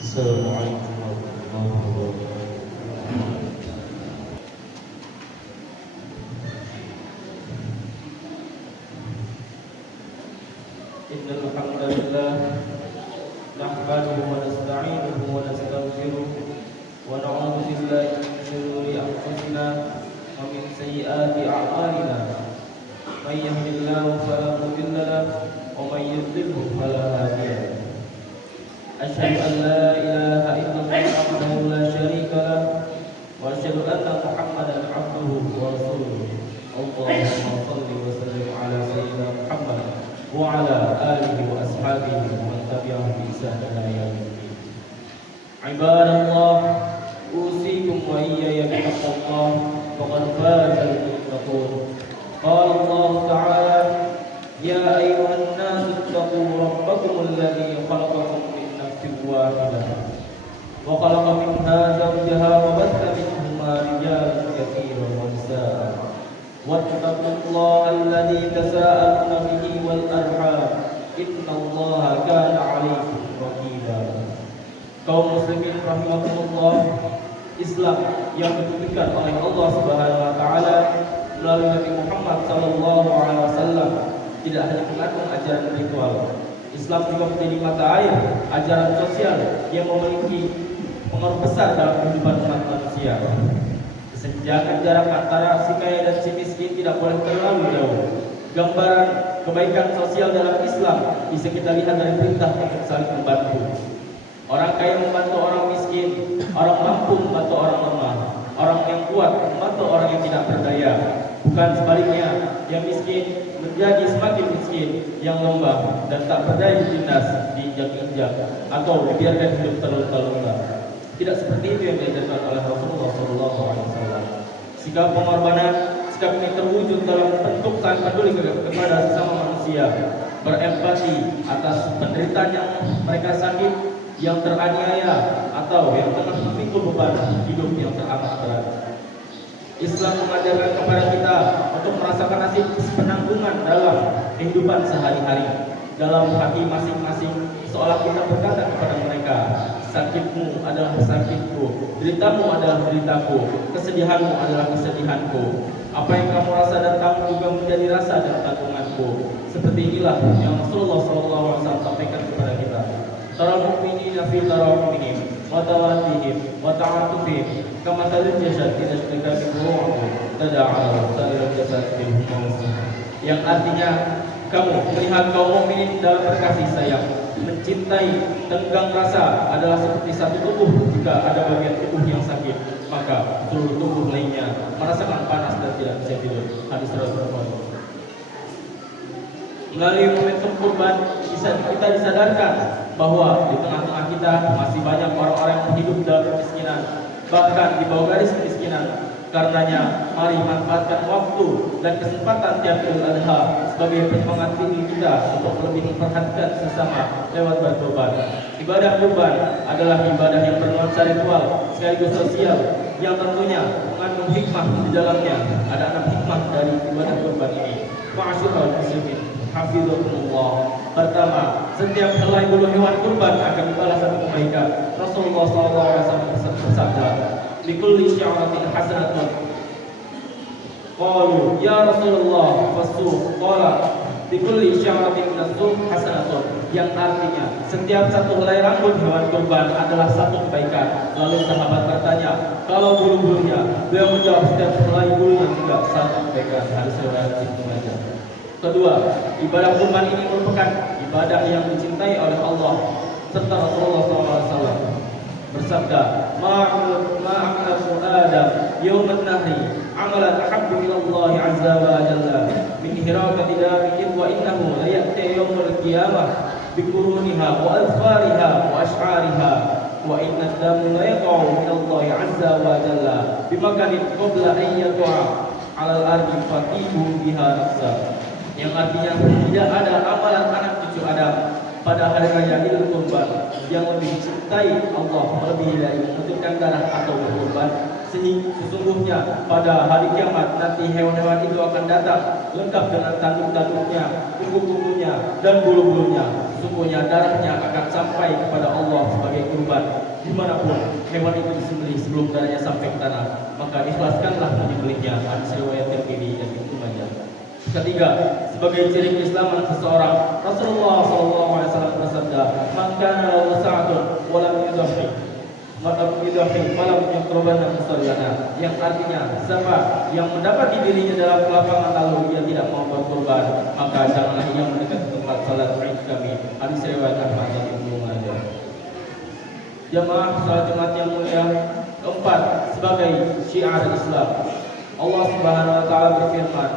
Assalamualaikum warahmatullahi wabarakatuh. Innal hamdalillah nahmaduhu wa nasta'inuhu wa nastaghfiruh wa na'udzu billahi min shururi anfusina wa min sayyiati a'malina. May yahdihillahu fala mudilla lahu wa may yudlilhu fala hadiya lahu. Asyhadu an la ilaha illallah wahdahu la syarika lahu wa asyhadu anna Muhammadan 'abduhu wa rasuluh. Allahumma shalli wa sallim ala sayyidina Muhammad wa ala alihi wa ashabihi wa man tabi'ahum bi ihsan ila yaumil. Ibadallah, usikum wa iyaya bittaqwallah faqad fazal muttaqun. Qala Allah ta'ala, ya ayyuhan nasu ittaqu rabbakum alladzi khalaqakum min nafsin wahidah wa khalaqa minha zawjaha wa batha minhuma rijalan katsiran wa nisaa. Wattaqullaha alladzi tasaaluna bihi wal arham, innallaha kana 'alaikum raqiba. Kaum muslimin rahimakumullah, Islam yang diberikan oleh Allah Subhanahu wa taala melalui Nabi Muhammad sallallahu alaihi wasallam tidak hanya mengandung ajaran ritual. Islam juga menjadi mata air ajaran sosial yang memiliki pengaruh besar dalam kehidupan umat manusia. Kesenjangan jarak antara si kaya dan si miskin tidak boleh terlalu jauh. Gambaran kebaikan sosial dalam Islam bisa kita lihat dari perintah untuk saling membantu. Orang kaya membantu orang miskin, orang mampu membantu orang lemah, orang yang kuat membantu orang yang tidak berdaya. Bukan sebaliknya, yang miskin menjadi semakin miskin, yang lemah dan tak berdaya ditindas, diinjak-injak, atau dibiarkan hidup terlunta-lunta. Tidak seperti itu yang diajarkan oleh Rasulullah SAW. Sikap pengorbanan, sikap ini terwujud dalam bentuk saling peduli kepada sesama manusia, berempati atas penderitaan yang mereka sakit, yang teraniaya, atau yang tengah memikul beban hidup yang teramat berat. Islam mengajarkan kepada kita untuk merasakan nasib penanggungan dalam kehidupan sehari-hari. Dalam hati masing-masing, seolah kita berkata kepada mereka, sakitmu adalah sakitku, deritamu adalah deritaku, kesedihanmu adalah kesedihanku. Apa yang kamu rasa dan kamu juga menjadi rasa dan tanggunganku. Seperti inilah yang Rasulullah SAW sampaikan kepada kita. Taral mu'minina fi tarahumihim wa tawadihim wa ta'atufihim kama thalil jasad idza ishtaka minhu tada'a sa'irul jasad bil humam. Yang artinya, kamu melihat kaum mukminin dalam berkasih sayang, mencintai, tenggang rasa adalah seperti satu tubuh. Jika ada bagian tubuh yang sakit, maka seluruh tubuh lainnya merasakan panas dan tidak bisa tidur. Hadis Rasulullah. Melalui momentum kurban kita disadarkan bahwa di tengah-tengah kita masih banyak orang-orang yang hidup dalam kemiskinan, bahkan di bawah garis kemiskinan. Karenanya, mari manfaatkan waktu dan kesempatan tiap Idul Adha sebagai penyemangat diri kita untuk lebih memperhatikan sesama lewat berkorban. Ibadah kurban adalah ibadah yang bernuansa ritual sekaligus sosial yang tentunya mengandung hikmah di dalamnya. Ada 6 hikmah dari ibadah kurban ini. Ma'asyiral muslimin, hafizakumullah. Pertama, setiap helai bulu hewan kurban akan dibalas satu kebaikan. Rasulullah SAW bersabda, likulli sya'ratin hasanatun. Qalu ya Rasulullah fasuq. Qala likulli sya'ratin minasuq hasanatun. Yang artinya, setiap satu helai rambut hewan kurban adalah satu kebaikan. Lalu sahabat bertanya, kalau bulu-bulunya? Beliau menjawab, setiap helai bulunya juga satu kebaikan. Hadis riwayat Ibnu Majah. Kedua, ibadah kurban ini merupakan ibadah yang dicintai oleh Allah serta Rasulullah SAW bersabda, ma'amilatu Adam yawmat nahri amalan ahabbu ilallahi azza wa jalla min hirakati damikin wa innahu la ya'ti yawmal qiyamah bikuruniha wa azfariha wa ash'ariha wa inna ad-damu la yaqa'u minallahi azza wa jalla bimakanin qabla an yaqa'a 'alal ardi fatihu biha nafsa. Yang artinya, tidak ada amalan anak cucu Adam pada hari raya Idul Kurban yang lebih dicintai Allah melebihi dari mengucurkan darah atau berkorban. Sesungguhnya pada hari kiamat nanti hewan-hewan itu akan datang lengkap dengan tanduk-tanduknya, kuku-kukunya, dan bulu-bulunya. sungguhnya darahnya akan sampai kepada Allah sebagai kurban. Dimanapun hewan itu disembelih sebelum darahnya sampai ke tanah, maka ikhlaskanlah menyembelihnya. Hadis riwayat Tirmidzi dan Ibnu Majah. Ketiga, sebagai ciri keislaman seseorang, Rasulullah SAW bersabda, "Man kana lahu sa'atun wa lam yudhi, maka yudhi falam yaqrabanna musallana." Yang artinya, siapa yang mendapati dirinya dalam kelapangan lalu ia tidak mau berkorban, maka janganlah ia mendekat tempat salat Id kami. Hadis riwayat Ahmad dan Ibnu Majah. Jamaah salat Jumat yang mulia, keempat, sebagai syiar Islam, Allah Subhanahu wa taala berfirman,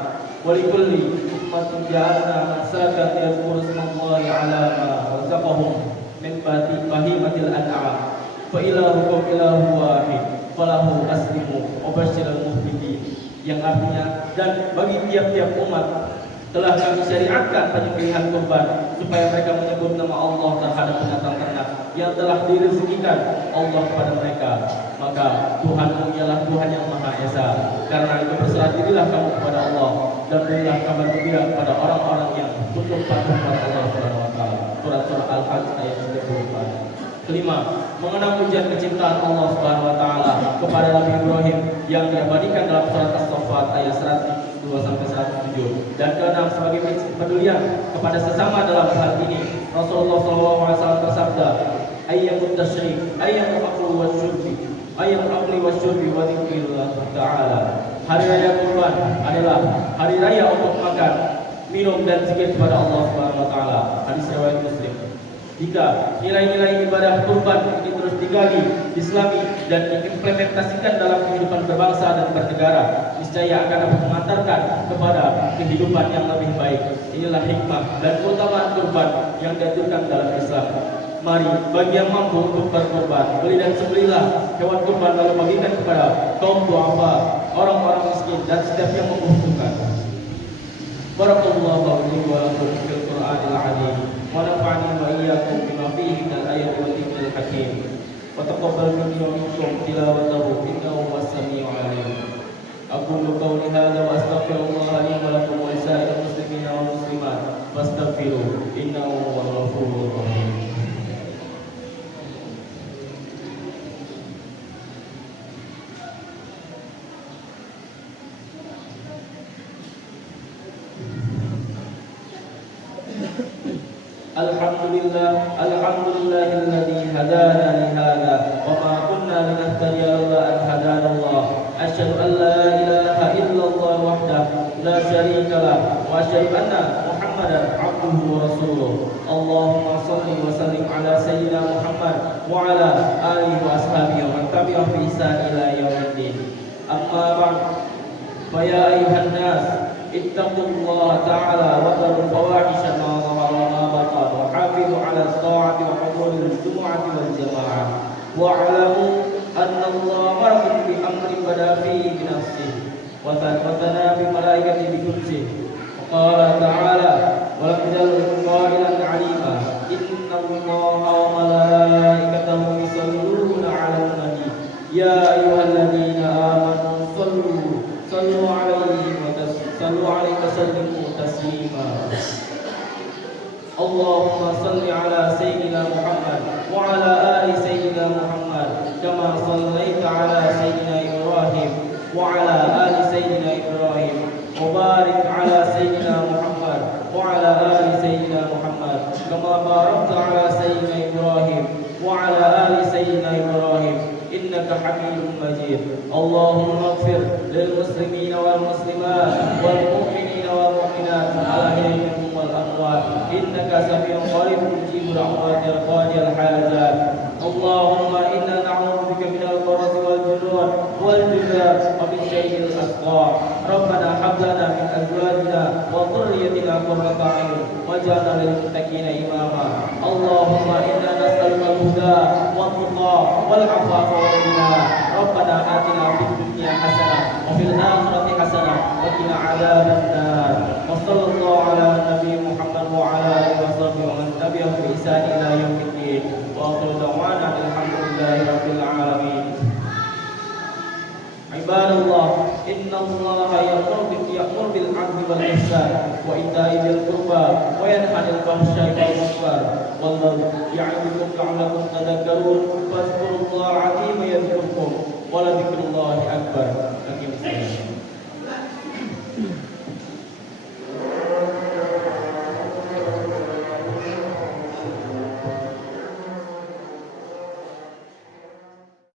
"Walikulli ummatin ja'alna mansakan yadhkuru ismallahi 'ala ma razaqahum min bahimatil an'am fa ilahukum ilahu wahid falahu aslimu wa basyiril muhsinin." Yang artinya, dan bagi tiap-tiap umat telah kami syariatkan penyembelihan kurban supaya mereka menyebut nama Allah terhadap binatang ternak yang telah direzekikan Allah kepada mereka. Maka Tuhanmu ialah Tuhan yang Maha Esa. Karena itu berserah dirilah kamu kepada Allah dan berilah kabar gembira kepada orang-orang yang tunduk patuh kepada Allah Subhanahu wa taala. Surah Al-Hajj ayat 34. Kelima, mengenang pujian kecintaan Allah Subhanahu wa taala kepada Nabi Ibrahim yang diabadikan dalam surat As-Saffat ayat 102 sampai 107. Dan keenam, sebagai kepedulian kepada sesama dalam hal ini, Rasulullah SAW bersabda, "Ayyamut tasyrik, ayyamul akli wasyurbi wa dzikrillah ta'ala." Hari raya Kurban adalah hari raya untuk makan, minum dan zikir kepada Allah Subhanahu wa taala. Hadis riwayat Muslim. Jika nilai-nilai ibadah kurban ini terus digali, diselami dan diimplementasikan dalam kehidupan berbangsa dan bernegara, niscaya akan dapat mengantarkan kepada kehidupan yang lebih baik. Inilah hikmah dan keutamaan kurban yang diaturkan dalam Islam. Mari bagi yang mampu untuk berkorban, beli dan sembelihlah hewan kurban lalu bagikan kepada kaum duafa, orang-orang miskin dan setiap yang membutuhkan. Barakallahu li wa lakum fil Qur'anil 'azim wa nafa'ani wa iyyakum bima fihi minal ayati wa dzikril hakim. Wa taqabbal minni wa minkum tilawatahu innahu was-sami'ul 'alim. Aqulu qawli hadza wa astaghfirullaha li wa lakum wa lisa'iril muslimina wal muslimat fastaghfiruhu innahu huwal ghafurur rahim. Alhamdulillahilladzi hadana li hadza wa ma kunna linahtadiya laula an hadana Allah. Asyhadu an la ilaha illallah wahdahu la syarika lah wa asyhadu anna Muhammadan abduhu wa rasuluh. Allahumma shalli wa sallim ala sayyidina Muhammad wa ala alihi wa ashabihi wa man tabi'ahum bi ihsan ila yaumiddin. Amma ba'd. Fa ya ayyuhan nas ittaqullaha ta'ala wa dharul fawahisha ma dhahara wa ma batan wa hafizu 'ala as-sa'ati wa huduril jumu'ati wal jama'ah wa 'alamu anna Allah amarakum bi amrin bada fihi bi nafsihi wa tana bi malaikatihi bi qudsihi wa qala ta'ala wa lam yazalu qailan 'alima inna Allaha wa malaikatahu yusalluna 'alan nabi ya ayyuhalladzina amanu sallu 'alaihi sallu alaihi wasallimu taslima. Allahumma salli ala sayyidina Muhammad wa ala ali sayyidina Muhammad kama sallaita ala sayyidina Ibrahim wa ala ali sayyidina Ibrahim wa barik ala sayyidina Muhammad wa ala ali sayyidina Muhammad kama barakta ala sayyidina Ibrahim wa ala ali sayyidina Ibrahim innaka Hamidum Majid. Allahumma ighfir lil muslimina wal muslimat wal mu'minina wal mu'minat al-ahya'i minhum wal amwat innaka sami'un qaribun mujibur da'watil qadil hajat. Allahumma inna na'udzu bika minal barasi wal junun wal judar wa min syai'il asqam. Rabbana hab lana min azwajina wa dhurriyyatina qurrata a'yun waj'alna lil muttaqina imama. Allahumma inna nas'aluka al-huda wat tuqa wal 'afafa wal ghina. Rabbana atina fid dunya hasanah wa fil akhirati hasanah wa qina 'adzabannar. Wa sallallahu ala nabi Muhammad wa ala alihi wa sahbihi wa man tabi'ahum bi ihsan ila yaumiddin. Wa akhiru da'wana alhamdulillahi rabbil alamin. Ibadallah, inna Allaha ya'muru bil 'adli wal ihsan wa ita'i dzil qurba wa yanha 'anil fahsya'i wal munkar الله يعظكم لعلكم